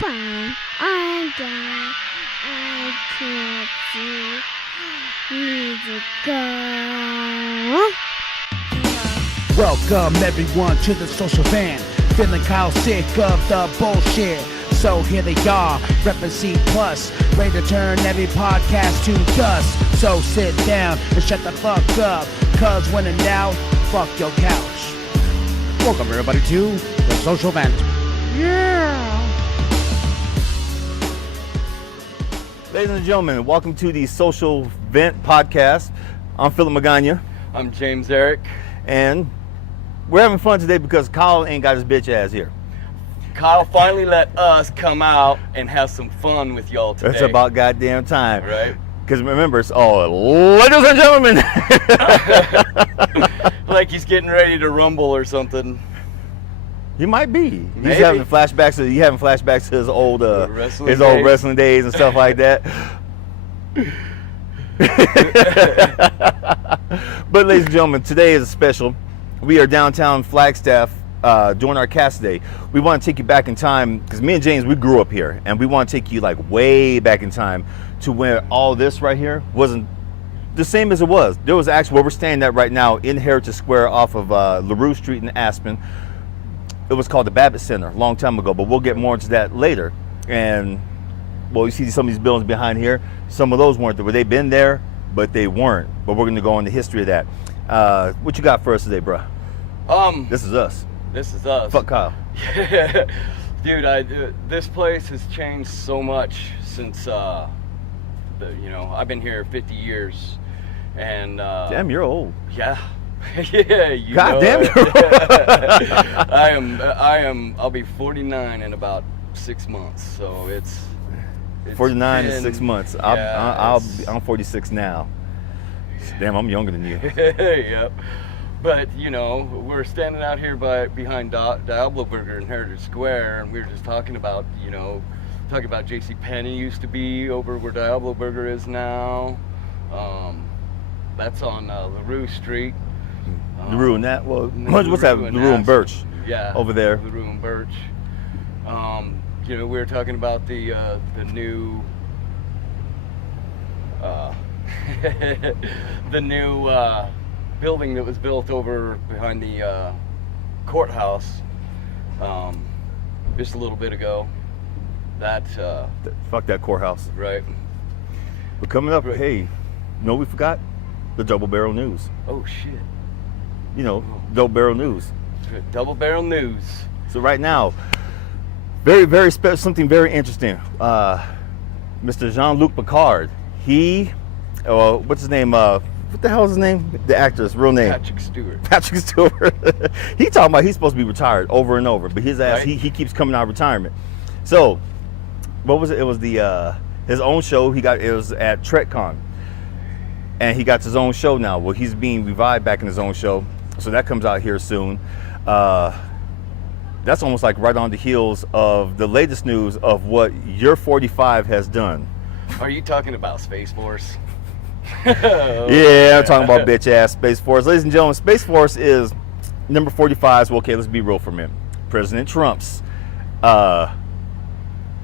Bye. I'm done. I can't see. Need to go. Welcome everyone to the social van. Feeling kind of sick of the bullshit. So here they are, reppin' C+, ready to turn every podcast to dust. So sit down and shut the fuck up, cause when in doubt, fuck your couch. Welcome everybody to the social vent. Yeah! Ladies and gentlemen, welcome to the Social Vent Podcast. I'm Philip Magana. I'm James Eric. And we're having fun today because Kyle ain't got his bitch ass here. Kyle finally let us come out and have some fun with y'all today. It's about goddamn time. Right? Because remember, it's ladies and gentlemen. Like he's getting ready to rumble or something. He might be. Maybe. He's having flashbacks to his old wrestling days and stuff like that. But ladies and gentlemen, today is a special. We are downtown Flagstaff doing our cast day. We want to take you back in time because me and James, we grew up here, and we want to take you like way back in time to where all this right here wasn't the same as it was. There was actually where we're standing at right now in Heritage Square off of LaRue Street in Aspen. It was called the Babbitt Center a long time ago, but we'll get more into that later. And well, you see some of these buildings behind here. Some of those weren't there. Well, they've been there, but they weren't. But we're going to go into the history of that. What you got for us today, bro? This is us. This is us. Fuck Kyle. Dude, this place has changed so much since I've been here 50 years, and damn, you're old. Yeah. Yeah, you God know damn. I'll be 49 in about 6 months, so it's 49 in 6 months. Yeah, I'm 46 now. Damn, I'm younger than you. Yep. But we're standing out here behind Diablo Burger in Heritage Square, and we were just talking about J.C. Penney used to be over where Diablo Burger is now. That's on LaRue Street. LaRue and that. Well, what's that? LaRue and Birch. Yeah. Over there. LaRue and Birch. We were talking about the new the new building that was built over behind the courthouse just a little bit ago. Fuck that courthouse. Right. But coming up, hey, we forgot? The Double Barrel News. Oh shit. Double Barrel News. Double Barrel News. So right now, very, very special, something very interesting. Mr. Jean-Luc Picard, what's his name? What the hell is his name? The actor's real name? Patrick Stewart. Patrick Stewart. He talking about he's supposed to be retired over and over, but his ass, right? he keeps coming out of retirement. So, what was it? It was his own show. It was at TrekCon, and he got his own show now. Well, he's being revived back in his own show, so that comes out here soon. That's almost like right on the heels of the latest news of what Your 45 has done. Are you talking about Space Force? Yeah, I'm talking about bitch ass Space Force. Ladies and gentlemen, Space Force is number 45. Well, okay, let's be real for a minute. President Trump's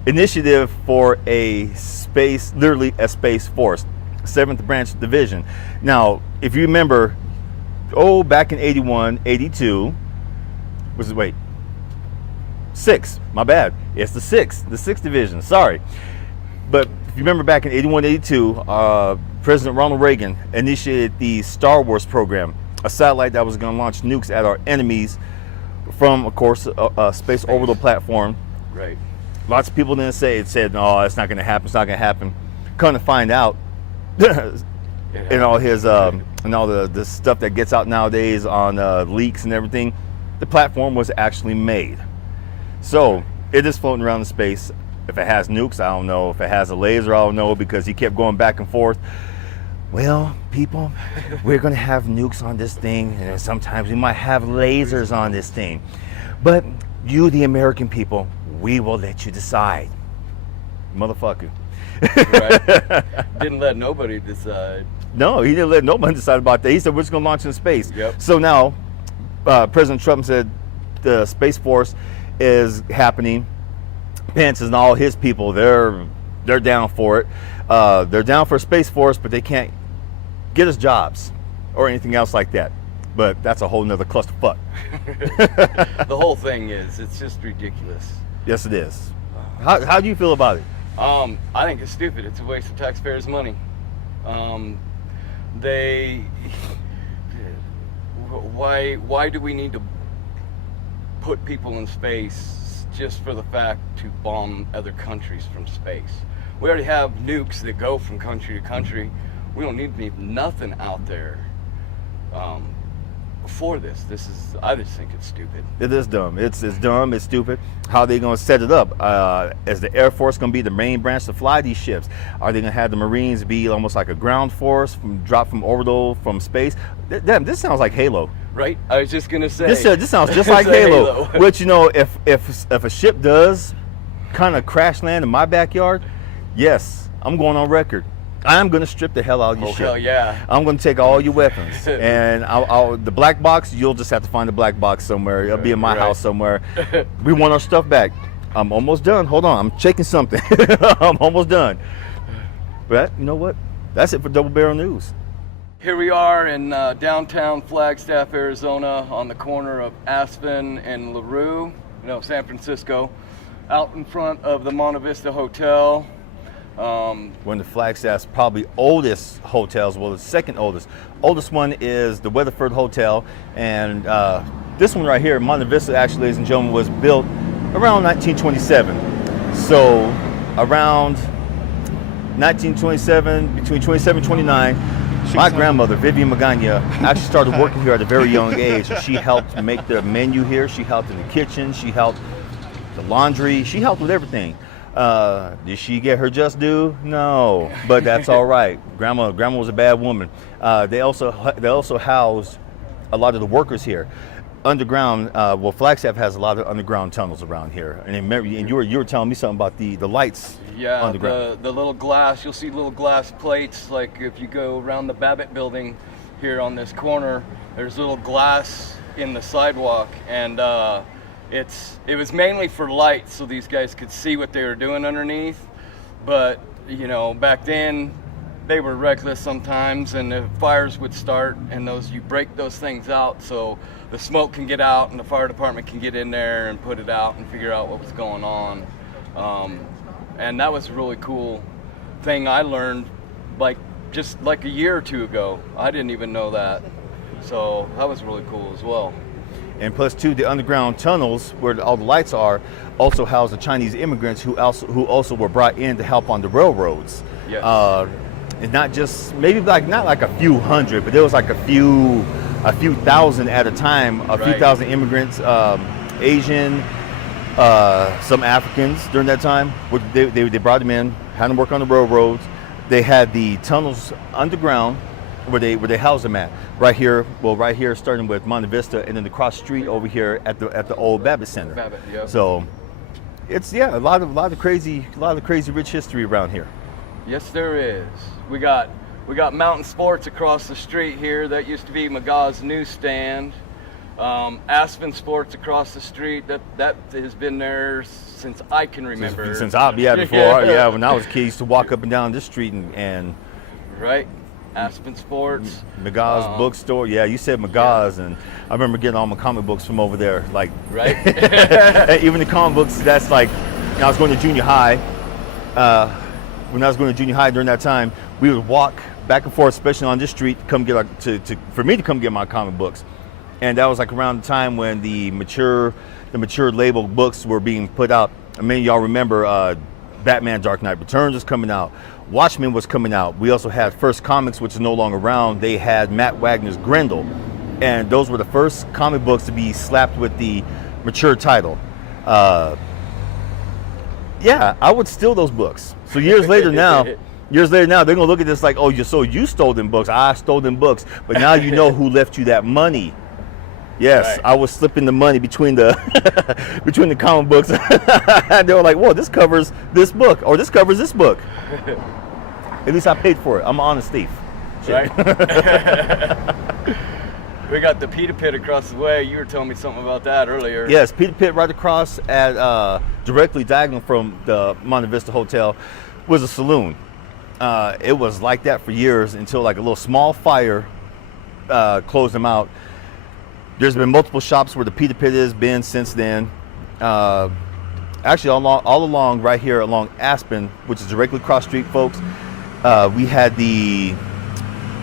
initiative for literally a Space Force, 7th Branch Division. Now, if you remember, back in 81, 82, six, my bad. It's the 6th Division, sorry. But if you remember back in 81, 82, President Ronald Reagan initiated the Star Wars program, a satellite that was going to launch nukes at our enemies from, of course, a space orbital platform. Right. Lots of people didn't said, no, it's not going to happen, it's not going to happen. Come to find out, and all his, and all the stuff that gets out nowadays on leaks and everything, the platform was actually made. So, it is floating around in space. If it has nukes, I don't know. If it has a laser, I don't know, because he kept going back and forth. Well, people, we're going to have nukes on this thing, and sometimes we might have lasers on this thing. But you, the American people, we will let you decide. Motherfucker. Right. Didn't let nobody decide. No, he didn't let nobody decide about that. He said, we're just going to launch in space. Yep. So now, President Trump said the Space Force is happening. Pence and all his people, they're down for it. They're down for Space Force, but they can't get us jobs or anything else like that. But that's a whole nother clusterfuck. The whole thing it's just ridiculous. Yes, it is. How do you feel about it? I think it's stupid. It's a waste of taxpayers' money. Why do we need to put people in space just for the fact to bomb other countries from space? We already have nukes that go from country to country. We don't need to leave nothing out there for this. I just think it's stupid. It is dumb. It's dumb. It's stupid. How are they going to set it up? Is the Air Force going to be the main branch to fly these ships? Are they going to have the Marines be almost like a ground force drop from orbital from space? Damn, this sounds like Halo. Right? I was just gonna say. This sounds just like Halo. Which, you know, if a ship does kind of crash land in my backyard, yes, I'm going on record. I'm going to strip the hell out of your ship. Hell yeah. I'm going to take all your weapons. And the black box, you'll just have to find the black box somewhere. It'll be in my house somewhere. We want our stuff back. I'm almost done. Hold on. I'm checking something. I'm almost done. But you know what? That's it for Double Barrel News. Here we are in downtown Flagstaff, Arizona, on the corner of Aspen and LaRue, San Francisco, out in front of the Monte Vista Hotel. One of the Flagstaff's probably oldest hotels, well, the second oldest. Oldest one is the Weatherford Hotel, and this one right here, Monte Vista, actually, ladies and gentlemen, was built around 1927. So around 1927, between 27 and 29, my grandmother, Vivian Magana, actually started working here at a very young age. She helped make the menu here. She helped in the kitchen. She helped the laundry. She helped with everything. Did she get her just due? No, but that's all right. Grandma was a bad woman. They also housed a lot of the workers here. Underground, Flagstaff has a lot of underground tunnels around here. And remember, you were telling me something about the lights. Yeah, underground. The little glass. You'll see little glass plates. Like if you go around the Babbitt Building here on this corner, there's little glass in the sidewalk, and it was mainly for light, so these guys could see what they were doing underneath. But back then they were reckless sometimes, and the fires would start, and you break those things out so the smoke can get out and the fire department can get in there and put it out and figure out what was going on. And that was a really cool thing I learned just like a year or two ago. I didn't even know that, so that was really cool as well. And plus, too, the underground tunnels where all the lights are also house the Chinese immigrants who also were brought in to help on the railroads. Yes. And not just not like a few hundred, but there was like a few thousand at a time. Few thousand immigrants, Asian, some Africans during that time. They brought them in, had them work on the railroads. They had the tunnels underground where they house them at. Right here, starting with Monte Vista, and then the cross street over here at the old Babbitt Center. Babbitt, yeah. So it's a lot of crazy rich history around here. Yes, there is. We got Mountain Sports across the street here. That used to be Magaw's newsstand. Aspen Sports across the street. That has been there since I can remember. Before when I was a kid, I used to walk up and down this street and right. Aspen Sports. Magaw's bookstore. Yeah, you said Magaw's, and I remember getting all my comic books from over there. Like, right. Even the comic books. That's like, when I was going to junior high. When I was going to junior high during that time, we would walk back and forth, especially on this street, to come get for me to come get my comic books. And that was like around the time when the mature label books were being put out. Many of y'all remember Batman Dark Knight Returns was coming out. Watchmen was coming out. We also had First Comics, which is no longer around. They had Matt Wagner's Grendel. And those were the first comic books to be slapped with the mature title. Yeah, I would steal those books. So years later now, they're going to look at this like, oh, you stole them books. I stole them books. But now you know who left you that money. Yes, right. I was slipping the money between the comic books. They were like, whoa, this covers this book, or this covers this book. At least I paid for it. I'm an honest thief. Right. We got the Pita Pit across the way. You were telling me something about that earlier. Yes, Pita Pit right across at directly diagonal from the Monte Vista Hotel was a saloon. It was like that for years until like a little small fire closed them out. There's been multiple shops where the Pita Pit has been since then. Actually, all along right here along Aspen, which is directly across street, folks, we had the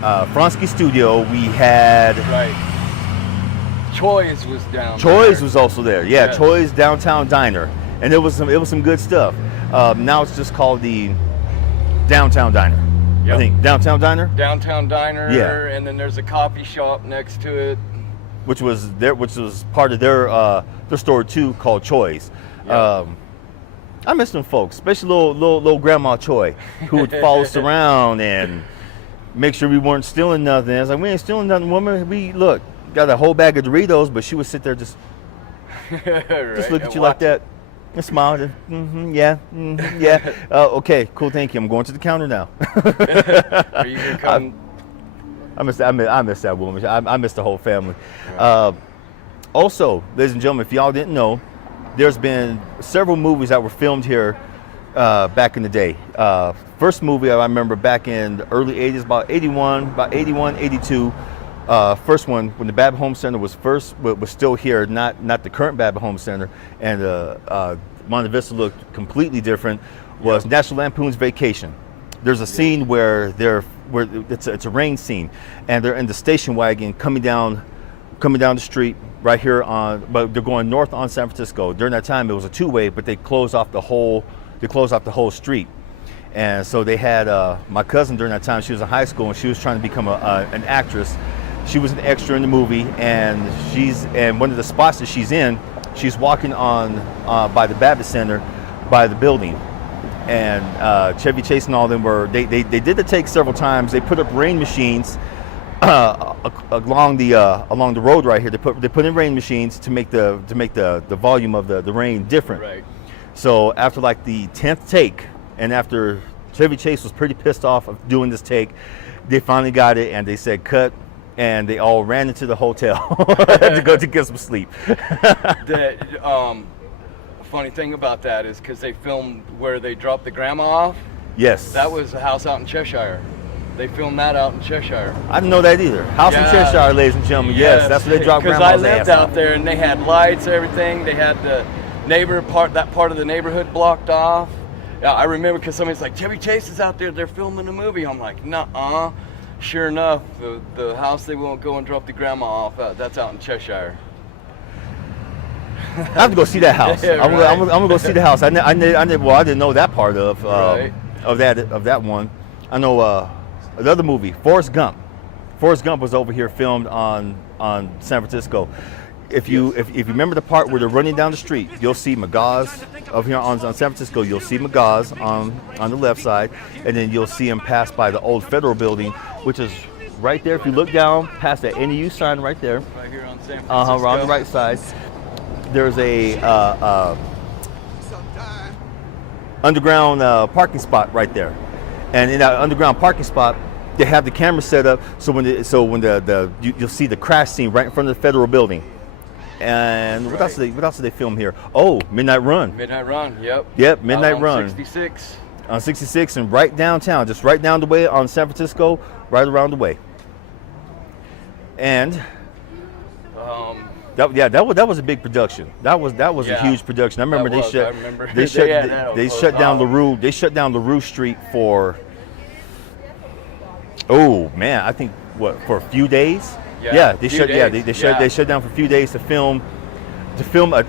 Fronsky Studio. We had Choi's was down Choi's there. was also there. Yeah, Yes. Choi's Downtown Diner, and it was some good stuff. Now it's just called the Downtown Diner. Yep. I think Downtown Diner, Downtown Diner. Yeah. And then there's a coffee shop next to it. which was part of their store too, called Choi's. Yep. I miss them folks, especially little Grandma Choi, who would follow us around and make sure we weren't stealing nothing. I was like, we ain't stealing nothing, woman. We got a whole bag of Doritos, but she would sit there just look at you like that and smile. Just, yeah. Okay, cool, thank you. I'm going to the counter now. Are you gonna come? I miss that woman. I miss the whole family. Also, ladies and gentlemen, if y'all didn't know, there's been several movies that were filmed here back in the day. First movie I remember back in the early 80s, about 81, 82. First one, when the Babbitt Home Center was still here, not the current Babbitt Home Center, and Monte Vista looked completely different, was National Lampoon's Vacation. There's a scene where it's a rain scene, and they're in the station wagon coming down the street right here but they're going north on San Francisco. During that time, it was a two-way, but they closed off the whole street. And so they had my cousin during that time. She was in high school and she was trying to become an actress. She was an extra in the movie, and one of the spots that she's in, she's walking on by the Babbitt Center, by the building. And Chevy Chase and all them they did the take several times. They put up rain machines along the road right here. They put in rain machines to make the volume of the rain different. Right. So after like the 10th take, and after Chevy Chase was pretty pissed off of doing this take, they finally got it and they said cut, and they all ran into the hotel to go to get some sleep. The funny thing about that is because they filmed where they dropped the grandma off. Yes. That was a house out in Cheshire. They filmed that out in Cheshire. I didn't know that either. House in Cheshire, ladies and gentlemen. Yes, that's where they dropped grandma's ass. Because I lived out there, and they had lights, everything. They had the that part of the neighborhood blocked off. Yeah, I remember because somebody's like, Chevy Chase is out there. They're filming a movie. I'm like, nuh-uh. Sure enough, the house they won't go and drop the grandma off. That's out in Cheshire. I have to go see that house. Yeah, I'm gonna go see the house. I didn't know that part of that one. I know another movie, Forrest Gump. Forrest Gump was over here filmed on San Francisco. If you remember the part where they're running down the street, you'll see Magaz over here on San Francisco. You'll see Magaz on the left side, and then you'll see him pass by the old Federal Building, which is right there. If you look down past that NEU sign right there, Right here on San Francisco. around the right side, there's a underground parking spot right there, and in that underground parking spot, they have the camera set up so when you'll see the crash scene right in front of the Federal Building. And what else did they film here? Oh, Midnight Run. Midnight Run, yep. Yep, Midnight Out on Run. 66. On 66 and right downtown, just right down the way on San Francisco, right around the way. And that was a big production. That was a huge production. I remember they shut down LaRue. They shut down LaRue Street for I think for a few days. Yeah, they shut down for a few days to film a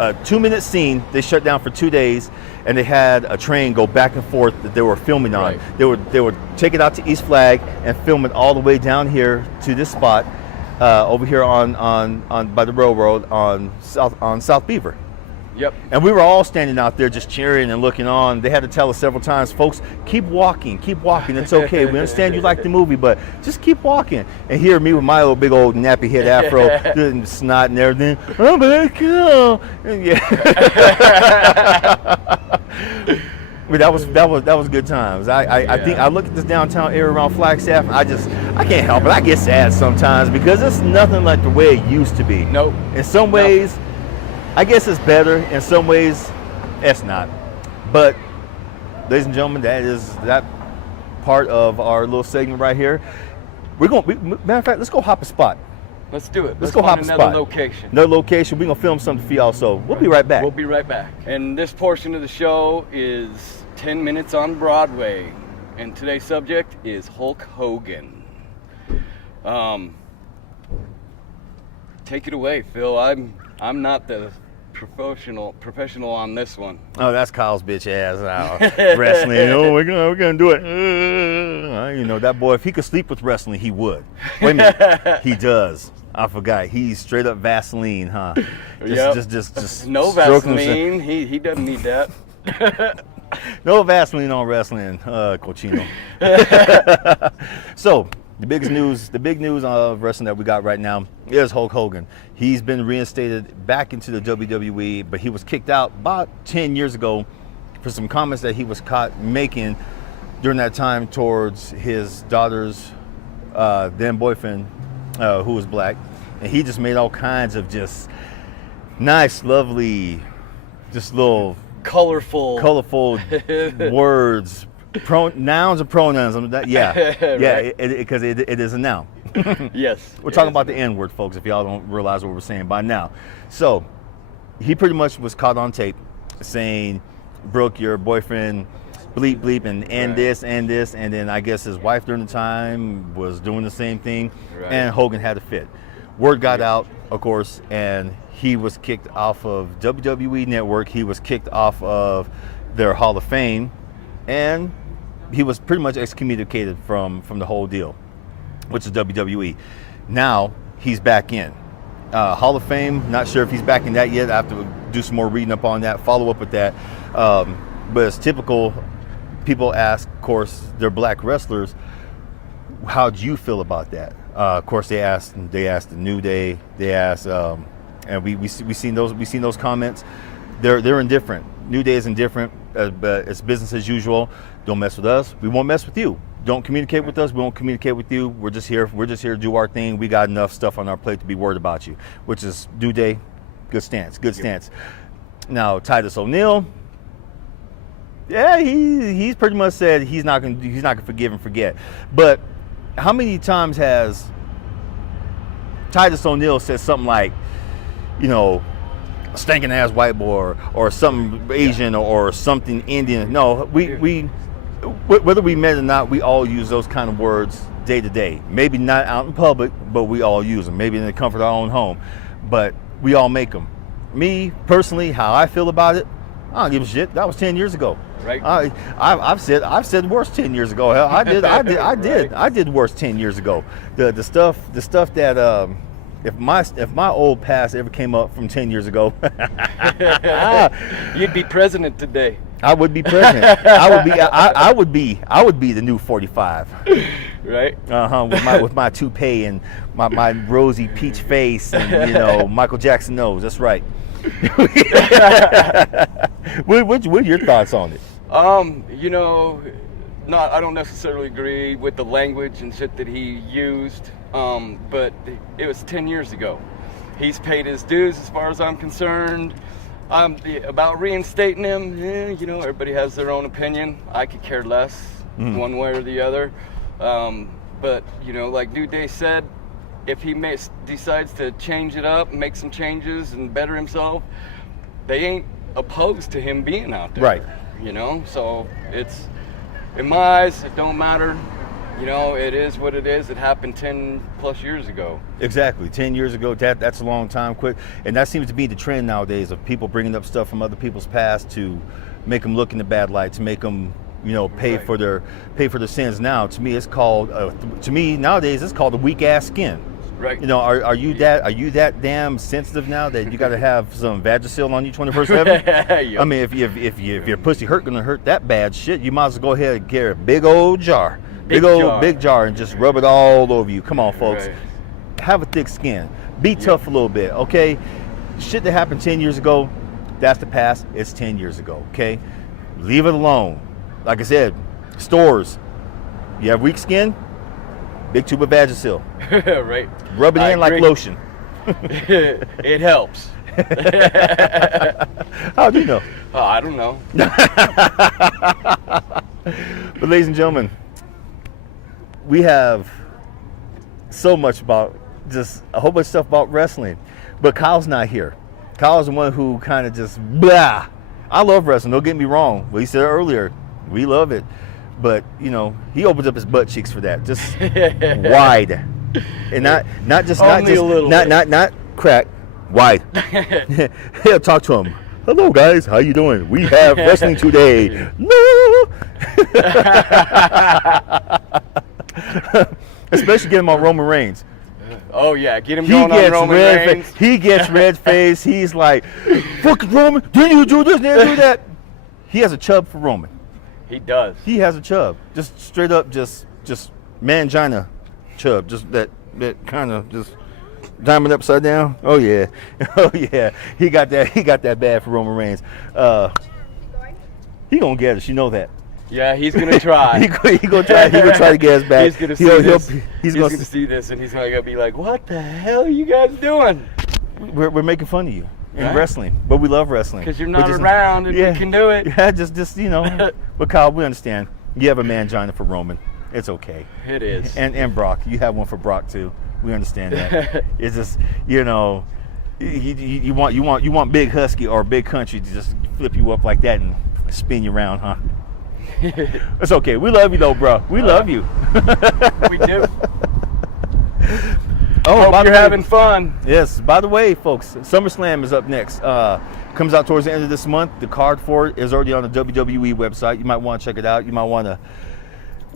2-minute scene. They shut down for 2 days, and they had a train go back and forth that they were filming on. Right. They would take it out to East Flag and film it all the way down here to this spot over here on by the railroad on South Beaver. Yep. And we were all standing out there just cheering and looking on. They had to tell us several times, folks, keep walking. It's okay. We understand you like the movie, but just keep walking. And here, me with my little big old nappy head afro, and snot and everything. Oh, but that's cool. And that was good times. I think I look at this downtown area around Flagstaff. I can't help it. I get sad sometimes because it's nothing like the way it used to be. Nope. In some ways, I guess it's better. In some ways, it's not. But, ladies and gentlemen, that is that part of our little segment right here. Matter of fact, let's go hop a spot. Let's do it. Let's go hop a another spot. location. Another location. We're going to film something for y'all, so we'll be right back. We'll be right back. And this portion of the show is 10 minutes on Broadway. And today's subject is Hulk Hogan. Take it away, Phil. I'm not the professional on this one. Oh, that's Kyle's bitch ass wrestling. Oh, we're gonna do it. You know that boy. If he could sleep with wrestling, he would. Wait a minute, he does. I forgot. He's straight up Vaseline, huh? Just no Vaseline. He doesn't need that. No Vaseline on wrestling, cochino. So the big news of wrestling that we got right now is Hulk Hogan. He's been reinstated back into the WWE, but he was kicked out about 10 years ago for some comments that he was caught making during that time towards his daughter's then boyfriend, who was black. And he just made all kinds of just nice, lovely, just little colorful words, nouns and pronouns. Because it is a noun. Yes. We're talking about the N-word, folks, if y'all don't realize what we're saying by now. So he pretty much was caught on tape saying, Brooke, your boyfriend, bleep, bleep, and this, and then I guess his wife during the time was doing the same thing, and Hogan had a fit. Word got out, of course, and he was kicked off of WWE Network. He was kicked off of their Hall of Fame, and he was pretty much excommunicated from the whole deal, which is WWE. Now he's back in Hall of Fame. Not sure if he's back in that yet. I have to do some more reading up on that, follow up with that. But it's typical. People ask, of course, they're black wrestlers. How do you feel about that? Of course, they asked the New Day. They asked, and we seen those comments. They're indifferent. New Day is indifferent, but it's business as usual. Don't mess with us. We won't mess with you. Don't communicate with us. We won't communicate with you. We're just here to do our thing. We got enough stuff on our plate to be worried about you. Which is New Day. Good stance. Now Titus O'Neil. Yeah, he's pretty much said he's not gonna forgive and forget. But how many times has Titus O'Neil said something like, you know, stinking ass white boy or something Asian or something Indian? No, we whether we met or not, we all use those kind of words day to day. Maybe not out in public, but we all use them. Maybe in the comfort of our own home, but we all make them. Me personally, how I feel about it, I don't give a shit. That was 10 years ago. Right. I've said worse 10 years ago. Hell, I did worse 10 years ago. The stuff that if my old past ever came up from 10 years ago, you'd be president today. I would be president. I would be the new 45. Right. With my toupee and my rosy peach face and Michael Jackson nose. That's right. What are your thoughts on it? I don't necessarily agree with the language and shit that he used, but it was 10 years ago. He's paid his dues as far as I'm concerned. About reinstating him, everybody has their own opinion. I could care less one way or the other. But, like New Day said, if he decides to change it up, make some changes and better himself, they ain't opposed to him being out there. Right. So it's, in my eyes, it don't matter. It is what it is. It happened 10 plus years ago. Exactly. 10 years ago, that's a long time quick. And that seems to be the trend nowadays of people bringing up stuff from other people's past to make them look in the bad light, to make them, pay for their sins. Now, to me, it's called, nowadays, it's called a weak ass skin. Right. Are you that damn sensitive now that you got to have some Vagisil on you 24/7? Yep. I mean, if your pussy gonna hurt that bad shit, you might as well go ahead and carry a big old jar, big jar, and just rub it all over you. Come on, folks. Right. Have a thick skin. Be tough a little bit, okay? Shit that happened 10 years ago, that's the past. It's 10 years ago, okay? Leave it alone. like I said, stores. You have weak skin, big tube of Vagisil. Right. Rub it I in like agree. lotion. It helps. How do you know? Oh, I don't know. But ladies and gentlemen, we have so much about just a whole bunch of stuff about wrestling. But Kyle's not here. Kyle's the one who kind of just blah. I love wrestling, don't get me wrong. What he said earlier, we love it. But, you know, he opens up his butt cheeks for that. Just wide. And not just Only a little bit. not crack, wide. He'll talk to him. Hello guys, how you doing? We have wrestling today. No. Especially get him on Roman Reigns. Oh yeah, get him going on Roman Reigns. He gets red face. He's like, fucking Roman, didn't you do this, didn't you do that? He has a chub for Roman. He does. He has a chub. Just straight up just mangina chub. Just that kind of just diamond upside down. Oh yeah. Oh yeah. He got that bad for Roman Reigns. He gonna get us, you know that. Yeah, he's gonna try. he gonna try to get us back. He's gonna see this. He's gonna see this, and he's gonna be like, "What the hell are you guys doing?" We're making fun of you in Right. wrestling, but we love wrestling Because you're not around and you can do it. Yeah, just you know. But Kyle, we understand. You have a mangina for Roman. It's okay. It is. And Brock, you have one for Brock too. We understand that. It's just, you know, you want Big Husky or Big Country to just flip you up like that and spin you around, huh? It's okay. We love you though, bro. We love you. We do. Oh, Hope by the you're way- having fun. Yes. By the way, folks, SummerSlam is up next. Comes out towards the end of this month. The card for it is already on the WWE website. You might want to check it out. You might want to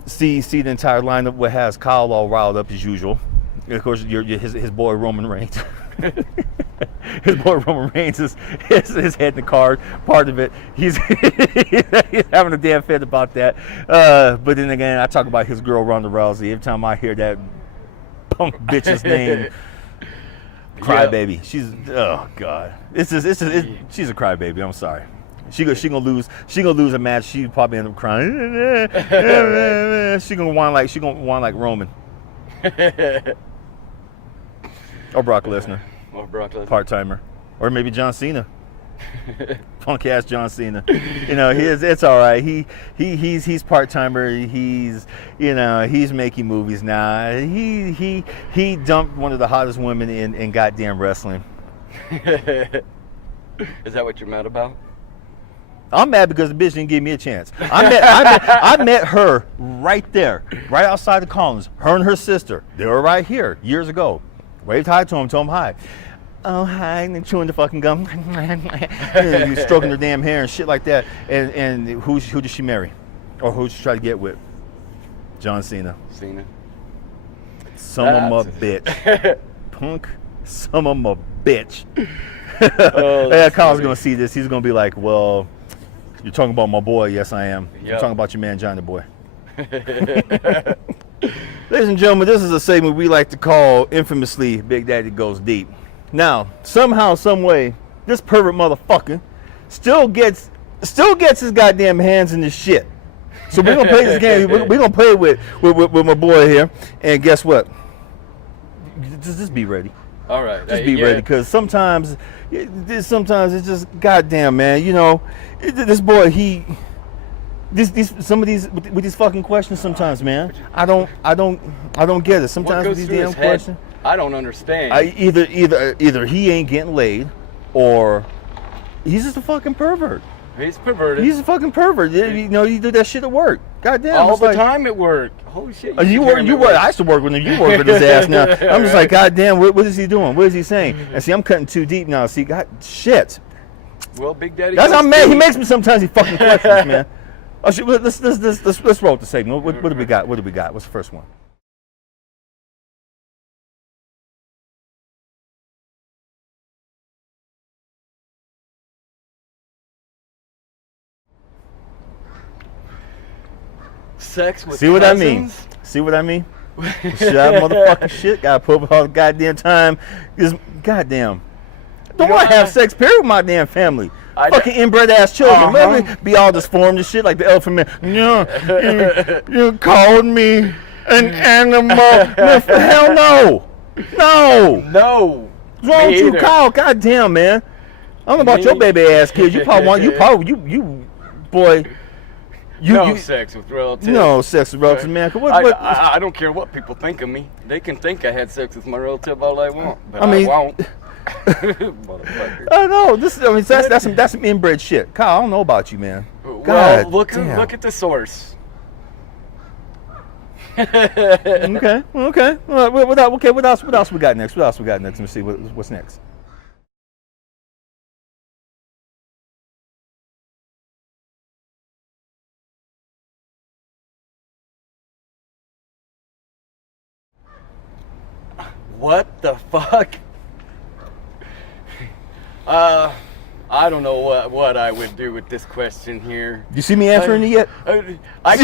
see the entire lineup. What has Kyle all riled up as usual. And of course, his boy Roman Reigns. His boy Roman Reigns is heading the card. Part of it, he's having a damn fit about that. But then again, I talk about his girl Ronda Rousey. Every time I hear that punk bitch's name, crybaby. She's oh god. She's a crybaby. I'm sorry. She gonna lose a match. She probably end up crying. She gonna whine like Roman. Or Brock Lesnar, Or Brock Lesnar. part-timer, or maybe John Cena, punk ass John Cena. You know, it's all right. He's part-timer. He's making movies now. He dumped one of the hottest women in goddamn wrestling. Is that what you're mad about? I'm mad because the bitch didn't give me a chance. I met her right there, right outside the Collins. Her and her sister, they were right here years ago. Waved hi to him, told him hi. Oh, hi, and then chewing the fucking gum. And stroking her damn hair and shit like that. And who did she marry? Or who did she try to get with? John Cena. Cena. Some of my bitch. Punk, some of my bitch. Oh, Yeah, that's Kyle's funny. going to see this. He's going to be like, well, you're talking about my boy. Yes, I am. Yep. I'm talking about your man, Johnny Boy. Ladies and gentlemen, this is a segment we like to call infamously Big Daddy Goes Deep. Now, somehow, some way, this pervert motherfucker still gets his goddamn hands in this shit. So we're gonna play this game. We're gonna play it with my boy here. And guess what? Just be ready. All right. Just be ready, because sometimes it's just goddamn, man. You know, this boy some of these with these fucking questions sometimes, man. I don't get it. What Sometimes goes with these through damn his head? questions. I don't understand. Either he ain't getting laid, or he's just a fucking pervert. He's perverted. He's a fucking pervert. You know, you do that shit at work. Goddamn. all it's the like, time at work. Holy shit. You work. I used to work with him. You work with his ass now. I'm just like, goddamn. What is he doing? What is he saying? And see, I'm cutting too deep now. See, god, shit. Well, Big Daddy. That's how goes mad he deep. makes me sometimes. He fucking questions, man. Oh shit. Let's roll with the segment. What do we got? What do we got? What's the first one? Sex with See what I mean? cousins? See what I mean? Shut up, motherfucking shit. Gotta put up all the goddamn time. Goddamn. Don't want to have sex, period, with my damn family. Fucking inbred ass children. Let me be all disformed and shit like the Elephant Man. You called me an animal. Man, for hell no. No. What's wrong with you, Kyle? Goddamn, man. I don't know about your baby ass kids. You probably boy. No sex with relatives. No sex with relatives, man. I don't care what people think of me. They can think I had sex with my relative all they want, but I won't. Motherfucker. I know. That's some inbred shit. Kyle, I don't know about you, man. Well, look at the source. Okay. What else we got next? Let me see what's next. What the fuck? I don't know what I would do with this question here. You see me answering it yet? I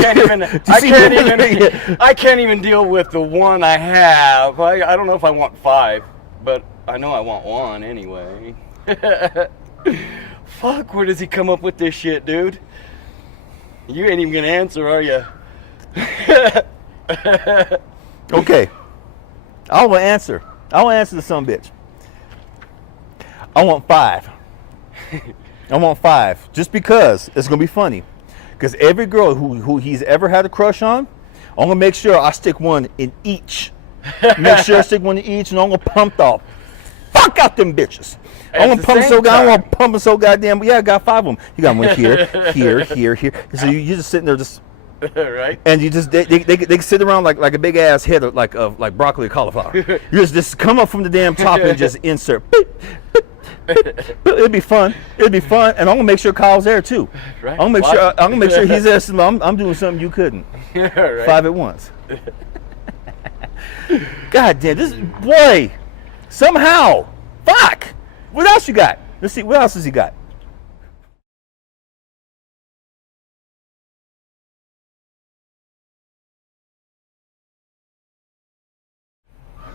can't even deal with the one I have. I don't know if I want 5, but I know I want 1 anyway. Fuck, where does he come up with this shit, dude? You ain't even gonna answer, are you? Okay. I will answer the son bitch. I want 5. I want 5. Just because it's gonna be funny. Because every girl who he's ever had a crush on, I'm gonna make sure I stick one in each. Make sure I stick one in each, and I'm gonna pump the fuck out them bitches. I'm gonna pump so goddamn. Yeah, I got 5 of them. You got one here. So you're just sitting there just. Right. And you just they sit around like a big ass head of like broccoli or cauliflower. You just come up from the damn top and just insert. It'd be fun, and I'm gonna make sure Kyle's there too. Right. I'm gonna make sure he's there. So I'm doing something you couldn't. Right. 5 at once. God damn, this boy. Somehow, fuck. What else you got? Let's see. What else has he got?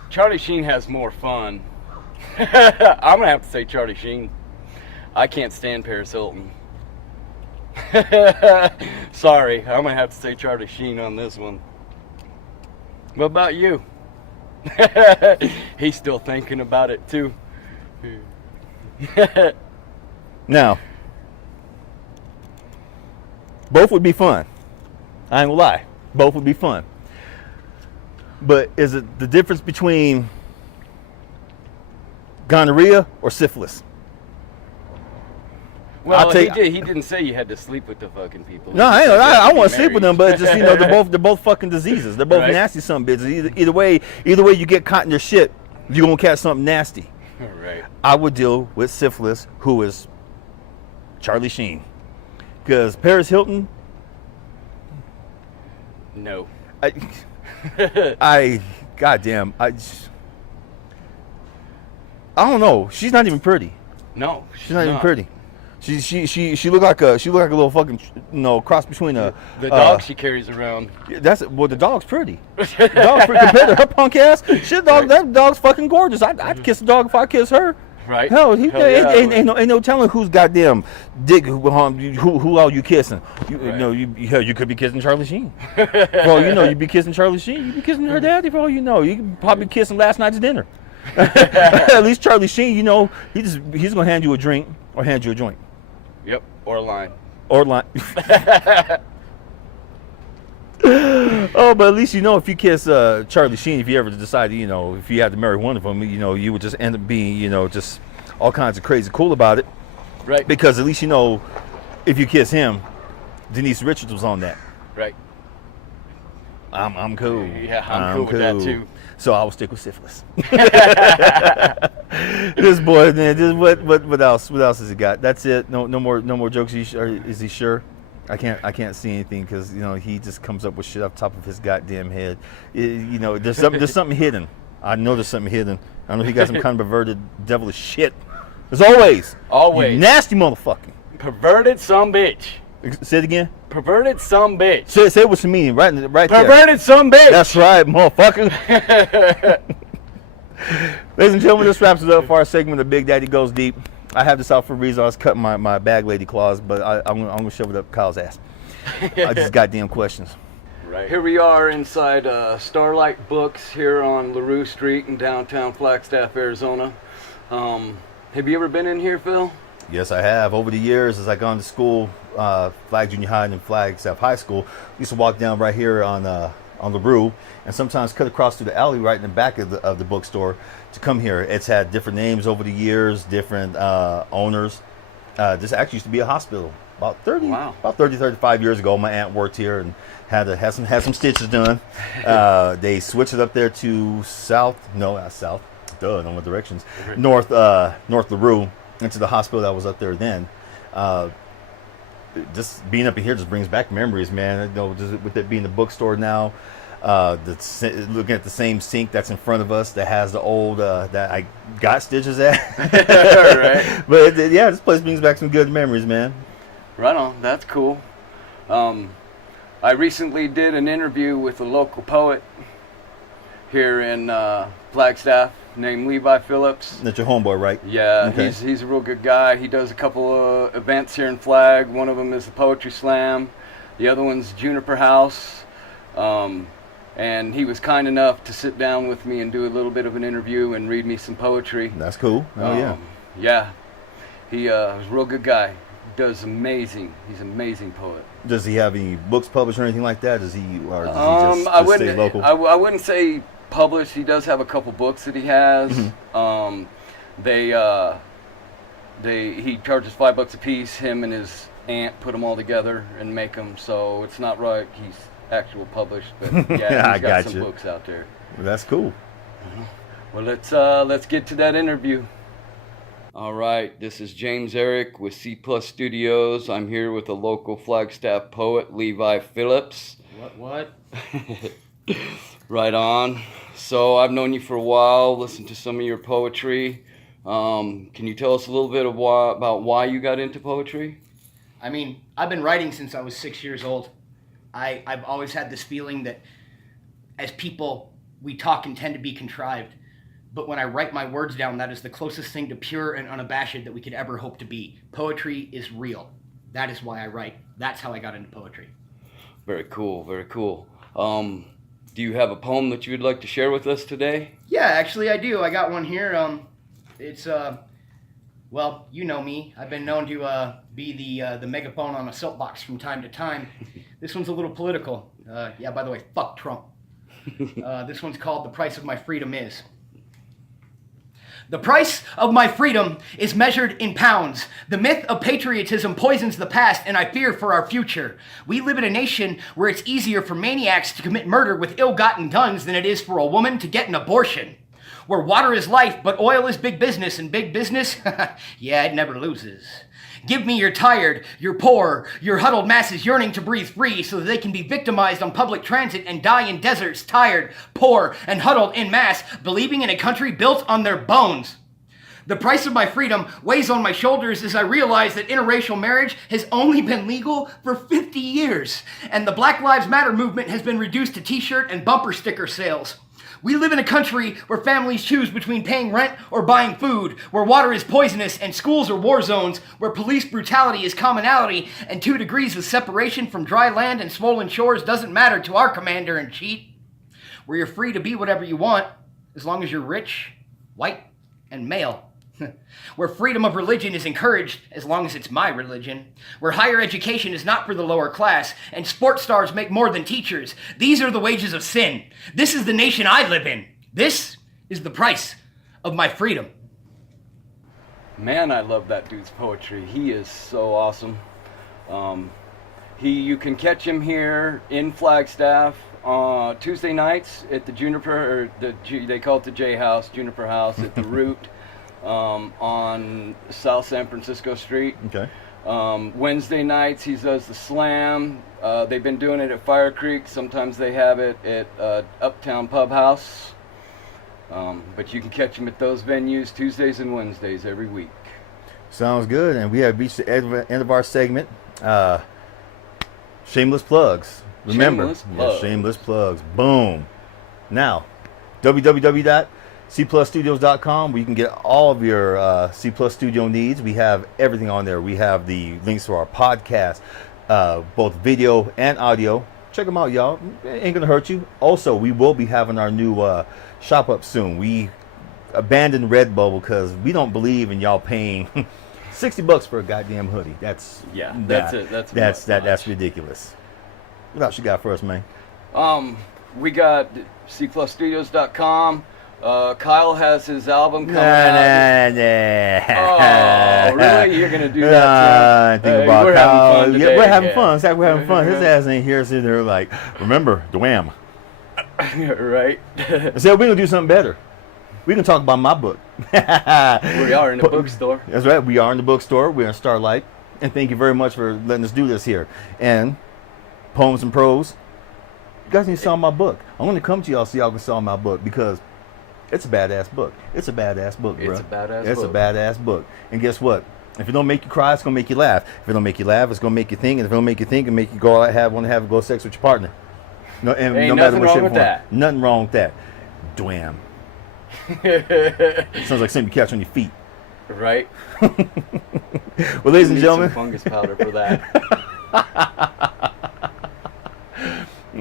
Charlie Sheen has more fun. I'm gonna have to say Charlie Sheen. I can't stand Paris Hilton. Sorry, I'm gonna have to say Charlie Sheen on this one. What about you? He's still thinking about it too. Now, both would be fun. I ain't gonna lie. Both would be fun. But is it the difference between gonorrhea or syphilis? Well, he didn't say you had to sleep with the fucking people. No, I want to sleep with them, but just they're both fucking diseases. They're both nasty some bitches. Either way you get caught in their shit, you're gonna catch something nasty. Right. I would deal with syphilis, who is Charlie Sheen, because Paris Hilton. No. Goddamn, I don't know. She's not even pretty. No, she's not even pretty. She looked like a little fucking cross between the dog she carries around. The dog's pretty. The dog's pretty compared to her punk ass. Shit, that dog's fucking gorgeous. I'd kiss the dog if I kiss her. Right. Hell, ain't no telling who's goddamn dick who all you kissing. You could be kissing Charlie Sheen. For all you know, you'd be kissing Charlie Sheen. You'd be kissing her daddy. For all you know, you could probably be kissing last night's dinner. At least Charlie Sheen, he's gonna hand you a drink or hand you a joint. Yep, or a line. Oh, but at least if you kiss Charlie Sheen, if you ever decide, if you had to marry one of them, you would just end up being, just all kinds of crazy cool about it. Right. Because at least if you kiss him, Denise Richards was on that. Right. I'm cool. Yeah, I'm cool with that too. So I will stick with syphilis. This boy, man. What else? What else has he got? That's it. No more jokes. Is he sure? I can't see anything because he just comes up with shit off the top of his goddamn head. There's something hidden. I know there's something hidden. I know he got some kind of perverted, devilish shit. As always. Always. You nasty motherfucker. Perverted sumbitch. Say it again. Perverted sumbitch. Say it with some meaning, right there. Perverted sumbitch. That's right, motherfucker. Ladies and gentlemen, this wraps it up for our segment of Big Daddy Goes Deep. I have this out for a reason. I was cutting my bag lady claws, but I'm gonna shove it up Kyle's ass. I just goddamn questions. Right. Here we are inside Starlight Books here on LaRue Street in downtown Flagstaff, Arizona. Have you ever been in here, Phil? Yes, I have. Over the years, as I gone to school, Flag Junior High and Flagstaff High School, we used to walk down right here on LaRue, and sometimes cut across through the alley right in the back of the bookstore to come here. It's had different names over the years, different owners. This actually used to be a hospital about 35 years ago. My aunt worked here and had some stitches done. They switched it up there to north LaRue, into the hospital that was up there then. Just being up in here just brings back memories, man. You know, just with it being the bookstore now, looking at the same sink that's in front of us that has the old that I got stitches at. Right. But yeah, this place brings back some good memories, man. Right on. That's cool. I recently did an interview with a local poet here in Flagstaff named Levi Phillips. That's your homeboy, right? Yeah, Okay. he's a real good guy. He does a couple of events here in Flag. One of them is the Poetry Slam. The other one's Juniper House. And he was kind enough to sit down with me and do a little bit of an interview and read me some poetry. That's cool. Oh yeah. Yeah. He was a real good guy. Does amazing. He's an amazing poet. Does he have any books published or anything like that? Does he just stay local? I wouldn't say published. He does have a couple books that he has. Mm-hmm. He charges $5 a piece. Him and his aunt put them all together and make them. So it's not right. He's actual published, but yeah, he's got some books out there. Well, that's cool. Well, let's get to that interview. All right, this is James Eric with C Plus Studios. I'm here with a local Flagstaff poet, Levi Phillips. What? Right on. So I've known you for a while, listened to some of your poetry. Can you tell us a little bit about why you got into poetry? I mean, I've been writing since I was 6 years old. I've always had this feeling that as people, we talk and tend to be contrived. But when I write my words down, that is the closest thing to pure and unabashed that we could ever hope to be. Poetry is real. That is why I write. That's how I got into poetry. Very cool, very cool. Do you have a poem that you would like to share with us today? Yeah, actually I do. I got one here. It's, well, you know me. I've been known to be the megaphone on a soapbox from time to time. This one's a little political. Yeah, by the way, fuck Trump. This one's called The Price of My Freedom Is. The price of my freedom is measured in pounds. The myth of patriotism poisons the past, and I fear for our future. We live in a nation where it's easier for maniacs to commit murder with ill-gotten guns than it is for a woman to get an abortion. Where water is life, but oil is big business, and big business, yeah, it never loses. Give me your tired, your poor, your huddled masses yearning to breathe free so that they can be victimized on public transit and die in deserts, tired, poor, and huddled in mass, believing in a country built on their bones. The price of my freedom weighs on my shoulders as I realize that interracial marriage has only been legal for 50 years, and the Black Lives Matter movement has been reduced to t-shirt and bumper sticker sales. We live in a country where families choose between paying rent or buying food, where water is poisonous and schools are war zones, where police brutality is commonality and 2 degrees of separation from dry land and swollen shores doesn't matter to our commander-in-chief, where you're free to be whatever you want as long as you're rich, white, and male. Where freedom of religion is encouraged as long as it's my religion. Where higher education is not for the lower class and sports stars make more than teachers. These are the wages of sin. This is the nation I live in. This is the price of my freedom. Man, I love that dude's poetry. He is so awesome. You can catch him here in Flagstaff Tuesday nights at the Juniper, or they call it the J House, Juniper House at the Root. On South San Francisco Street. Okay. Wednesday nights he does the Slam. They've been doing it at Fire Creek. Sometimes they have it at Uptown Pub House. But you can catch him at those venues Tuesdays and Wednesdays every week. Sounds good. And we have reached the end of our segment. Shameless plugs. Remember, Shameless plugs. Shameless plugs. Boom. Now, www.shamelessplugs.com. cplusstudios.com, where you can get all of your C Plus Studio needs. We have everything on there. We have the links to our podcast, both video and audio. Check them out, y'all. It ain't gonna hurt you. Also, we will be having our new shop up soon. We abandoned Redbubble because we don't believe in y'all paying $60 for a goddamn hoodie. That's that's ridiculous. What else you got for us, man? We got cplusstudios.com. Kyle has his album coming out. Oh, really? You're gonna do that? Think about we're Kyle. having fun today. We're having fun. It's like we're having fun. His ass ain't here sitting there like, remember, Dwam. Right. I said we're gonna do something better. We can talk about my book. We are in the bookstore. That's right. We are in the bookstore. We're in Starlight, and thank you very much for letting us do this here. And Poems and Prose. You guys need to sell my book. I'm gonna come to y'all so y'all can sell my book because it's a badass book. It's a badass book, bro. It's a badass book. It's a badass book. And guess what? If it don't make you cry, it's gonna make you laugh. If it don't make you laugh, it's gonna make you think. And if it don't make you think, it make you go out want to have go sex with your partner. No, and ain't no nothing matter what wrong with that. Nothing wrong with that. Dwam. Sounds like something you catch on your feet. Right. Well, ladies and gentlemen, some fungus powder for that.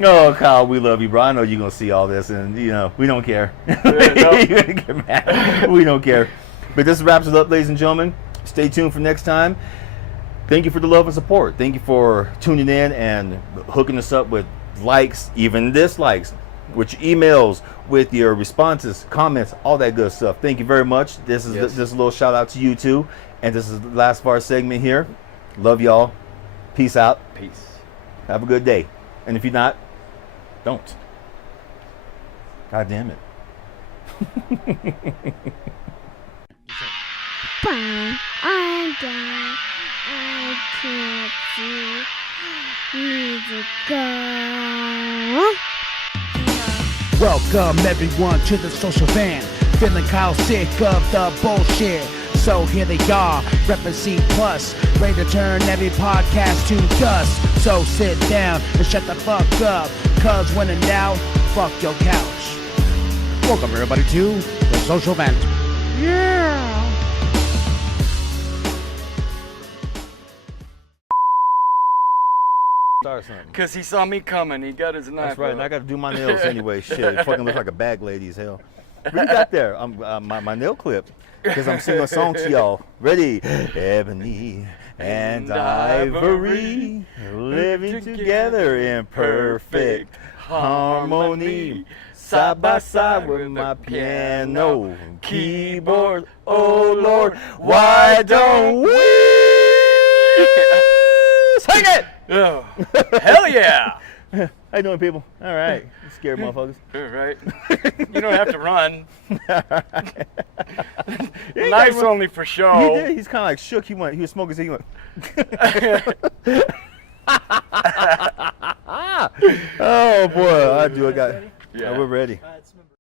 Oh, Kyle, we love you, bro. I know you're going to see all this, and, you know, we don't care. No. You're going to get mad. We don't care. But this wraps it up, ladies and gentlemen. Stay tuned for next time. Thank you for the love and support. Thank you for tuning in and hooking us up with likes, even dislikes, with your emails, with your responses, comments, all that good stuff. Thank you very much. This is Yes. this is a little shout out to you, too. And this is the last of our segment here. Love y'all. Peace out. Peace. Have a good day. And if you're not, don't. God damn it. Fine, I'm down. I can't see. Need to go. Welcome everyone to the social van. Feeling Kyle sick of the bullshit. So here they are, reppin' C+, ready to turn every podcast to dust. So sit down and shut the fuck up, cause when in doubt, fuck your couch. Welcome everybody to the social vent. Yeah! Start something. Because he saw me coming. He got his knife. That's right, and out. I got to do my nails anyway. Shit, it fucking looks like a bag lady as hell. What you got there? My nail clip. Because I'm singing a song to y'all. Ready? Ebony and ivory living together in perfect harmony. Side by side with my piano and keyboard. Oh Lord, why don't we sing it? Oh, hell yeah! How you doing, people? All right. You scared motherfuckers. Right. You don't have to run. He Knife's got- only for He show. did. He's kind of like shook. He was smoking. So he went. Oh boy, I got. Yeah. We're ready.